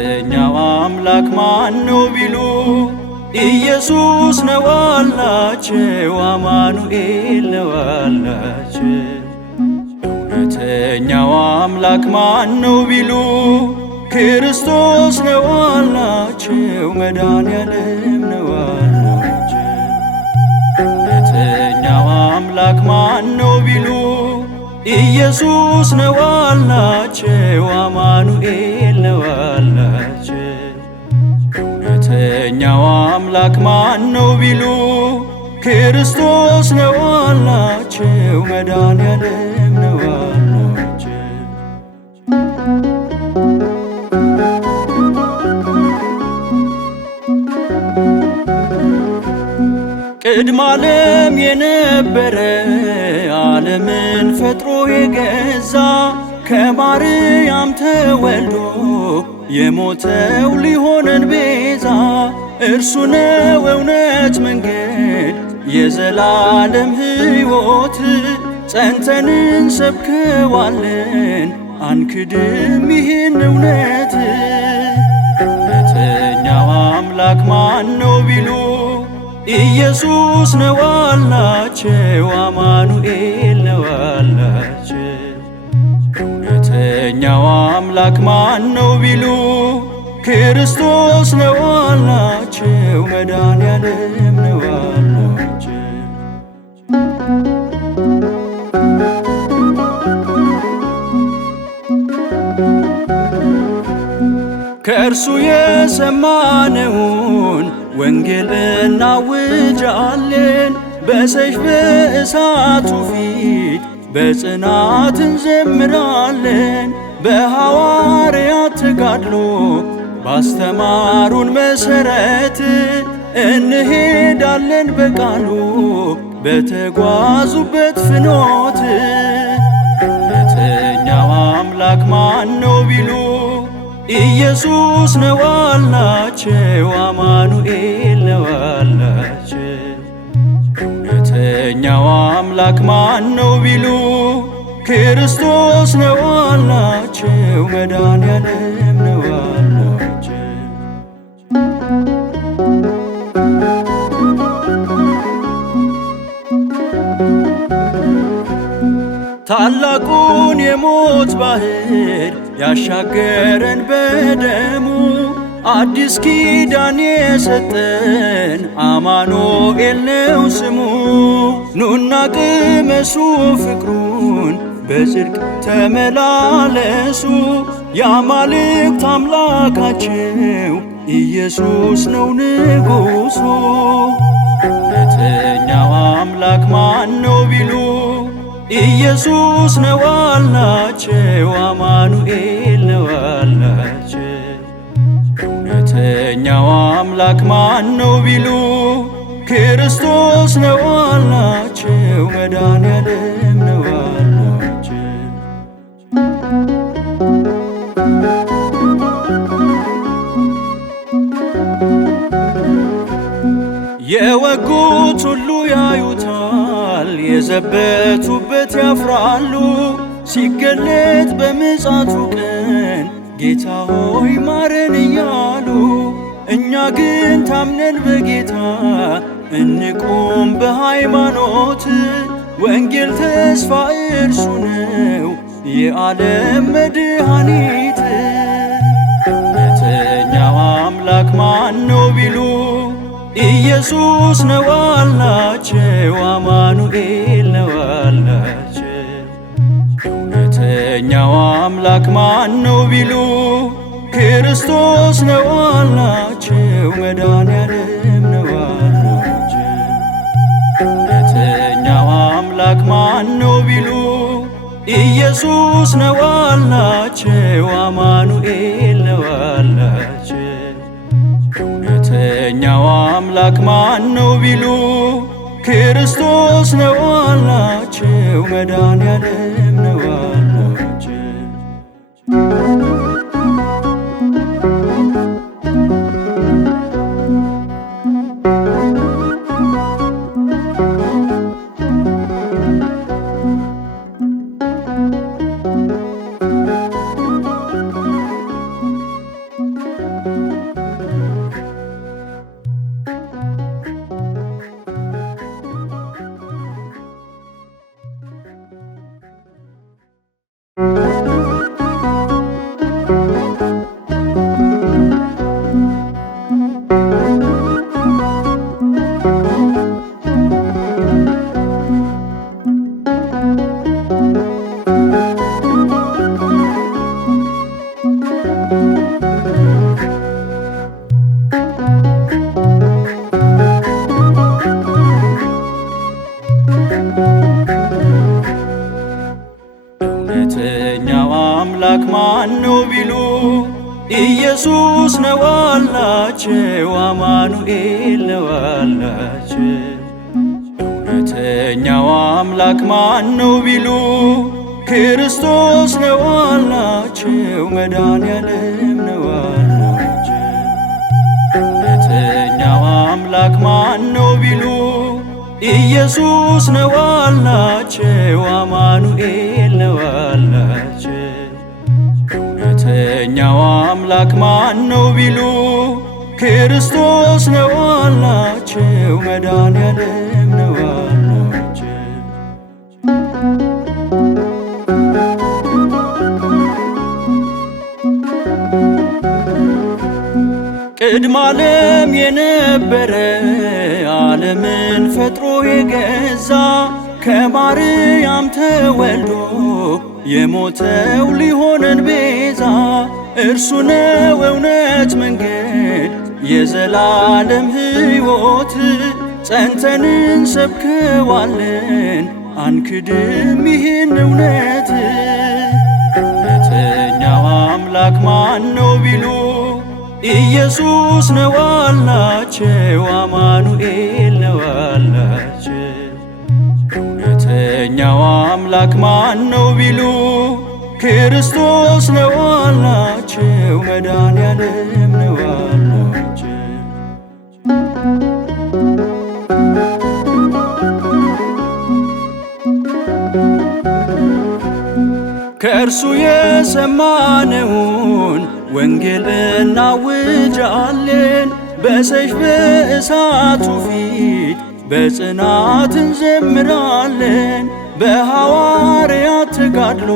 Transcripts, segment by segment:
እውነተኛው አምላክ ማን ነው ቢሉ ኢየሱስ ነው አላቸው፣ አማኑኤል ነው አላቸው። እውነተኛው አምላክ ማን ነው ቢሉ ክርስቶስ ነው አላቸው፣ መድኃኔዓለም ነው አላቸው። እውነተኛው አምላክ ማን ነው ቢሉ ኢየሱስ ነው አላቸው፣ አማኑኤል ነው አላቸው። እውነተኛው አምላክ ማን ነው ቢሉ ክርስቶስ ነው አላቸው፣ መድኃኔዓለም ነው አላቸው። ቅድመ ዓለም የነበረ ዓለምን ፈጥሮ የገዛ ከማርያም ተወልዶ የሞተው ሊሆነን ቤዛ እርሱ ነው እውነት መንገድ የዘላለም ሕይወት ጸንተን እንሰብከዋለን አንክድም ይህን እውነት። እውነተኛው አምላክ ማን ነው ቢሉ ኢየሱስ ነው አላቸው፣ አማኑኤል ነው አላቸው። እውነተኛው አምላክ ማን ነው ቢሉ ክርስቶስ ነው አላቸው፣ መድኃኔዓለም ነው አላቸው። ከእርሱ የሰማነውን ወንጌል እናውጃለን፣ በሰይፍ በእሳቱ ፊት በጽናት እንዘምራለን። በሐዋርያት ተጋድሎ ባስተማሩን መሠረት እንሄዳለን በቃሉ በተጓዙበት ፍኖት። እውነተኛው አምላክ ማን ነው ቢሉ ኢየሱስ ነው አላቸው፣ አማኑኤል ነው አላቸው። እውነተኛው አምላክ ማን ነው ቢሉ ክርስቶስ ነው አላቸው፣ መድኃኔዓለም ነው አላቸው። ታላቁን የሞት ባህር ያሻገረን በደሙ አዲስ ኪዳን የሰጠን አማኑኤል ነው ስሙ። ኑና ቅመሱ ፍቅሩን በጽድቅ ተመላለሱ፣ የአማልክት አምላካቸው ኢየሱስ ነው ንጉሡ። እውነተኛው አምላክ ማን ነው ቢሉ ኢየሱስ ነው አላቸው፣ አማኑኤል ነው አላቸው። እውነተኛው አምላክ ማን ነው ቢሉ ክርስቶስ ነው አላቸው፣ መድኃኔዓለም ነው አላቸው። የወጉት ሁሉ ያዩታል፣ የዘበቱበት ያፍራሉ። ሲገለጥ በምጽአቱ ቀን ጌታ ሆይ ማረን እያሉ እኛ ግን ታምነን በጌታ እንቁም በሃይማኖት። ወንጌል ተስፋ እርሱ ነው የዓለም መድኃኒት። እውነተኛው አምላክ ማን ነው ቢሉ ኢየሱስ ነው አላቸው፣ አማኑኤል ነው አላቸው። እውነተኛው አምላክ ማን ነው ቢሉ ክርስቶስ ነው አላቸው፣ መድኃኔዓለም ነው አላቸው። እውነተኛው አምላክ ማን ነው ቢሉ ኢየሱስ ነው አላቸው፣ አማኑኤል ነው አላቸው። እውነተኛው አምላክ ማን ነው ቢሉ ክርስቶስ ነው አላቸው፣ መድኃኔዓለም ነው አላቸው። ኢየሱስ ነው አላቸው፣ አማኑኤል ነው አላቸው። እውነተኛው አምላክ ማን ነው ቢሉ ክርስቶስ ነው አላቸው፣ መድኃኔዓለም ነው አላቸው። እውነተኛው አምላክ ማን ነው ቢሉ ኢየሱስ ነው አላቸው፣ አማኑኤል ነው አላቸው። እውነተኛው አምላክ ማን ነው ቢሉ ክርስቶስ ነው አላቸው፣ መድኃኔዓለም ነው አላቸው። ቅድመ ዓለም የነበረ ዓለምን ፈጥሮ የገዛ ከማርያም ተወልዶ የሞተው ሊሆነን ቤዛ እርሱ ነው እውነት መንገድ የዘላለም ሕይወት ጸንተን እንሰብከዋለን አንክድም ይህን እውነት። እውነተኛው አምላክ ማን ነው ቢሉ ኢየሱስ ነው አላቸው፣ አማኑኤል ነው አላቸው። እውነተኛው አምላክ ማን ነው ቢሉ ክርስቶስ ነው አላቸው፣ መድኃኔዓለም ነው አላቸው። ከእርሱ የሰማነውን ወንጌል እናውጃለን፣ በሰይፍ በእሳቱ ፊት በጽናት እንዘምራለን። በሐዋርያት ተጋድሎ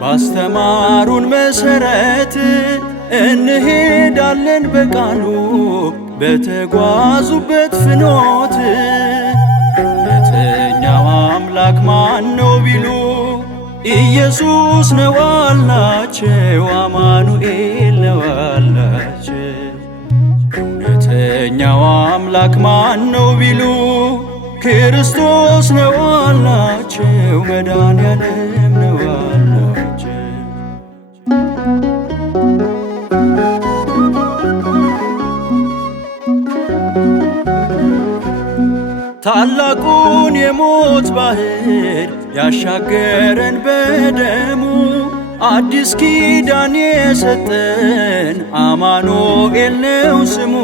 ባስተማሩን መሠረት እንሄዳለን በቃሉ በተጓዙበት ፍኖት። እውነተኛው አምላክ ማን ነው ቢሉ ኢየሱስ ነው አላቸው፣ አማኑኤል ነው አላቸው። እውነተኛው አምላክ ማን ነው ቢሉ ክርስቶስ ነው አላቸው፣ መድኃኔዓለም ነው አላቸው። ታላቁን የሞት ባህር ያሻገረን በደሙ አዲስ ኪዳን የሰጠን አማኑኤል ነው ስሙ።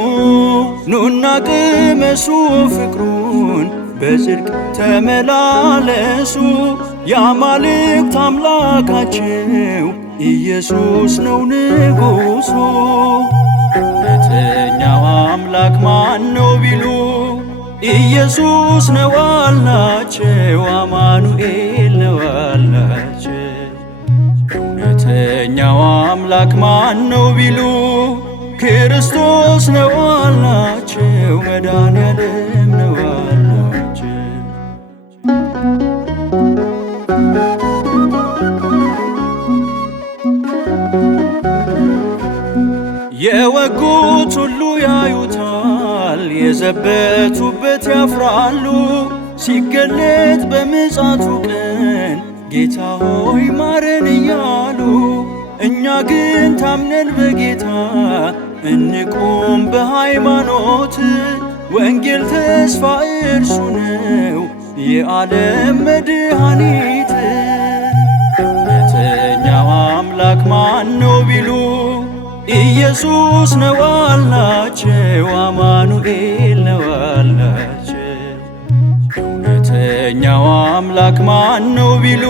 ኑና ቅመሱ ፍቅሩን በጽድቅ ተመላለሱ፣ የአማልክት አምላካቸው ኢየሱስ ነው ንጉሡ። እውነተኛው አምላክ ማን ነው ቢሉ ኢየሱስ ነው አላቸው፣ አማኑኤል ነው አላቸው። እውነተኛው አምላክ ማን ነው ቢሉ ክርስቶስ ነው አላቸው፣ መድኃኔዓለም ነው አላቸው። የወጉት ሁሉ ያዩታል፣ የዘበቱበት ያፍራሉ። ሲገለጥ በምጽአቱ ቀን ጌታ ሆይ ማረን እያሉ፣ እኛ ግን ታምነን በጌታ እንቁም በሃይማኖት። ወንጌል ተስፋ እርሱ ነው የዓለም መድኃኒት። እውነተኛው አምላክ ማን ነው ቢሉ ኢየሱስ ነው አላቸው፣ አማኑኤል ነው አላቸው። እውነተኛው አምላክ ማን ነው ቢሉ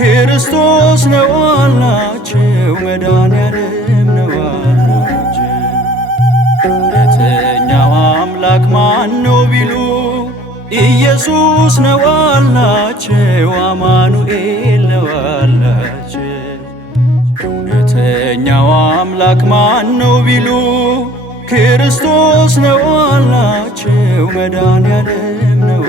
ክርስቶስ ነው አላቸው፣ መድኃኔዓለም ነው አላቸው። እውነተኛው አምላክ ማን ነው ቢሉ ኢየሱስ ነው አላቸው፣ አማኑኤል ነው አላቸው። እውነተኛው አምላክ ማን ነው ቢሉ ክርስቶስ ነው አላቸው፣ መድኃኔዓለም ነው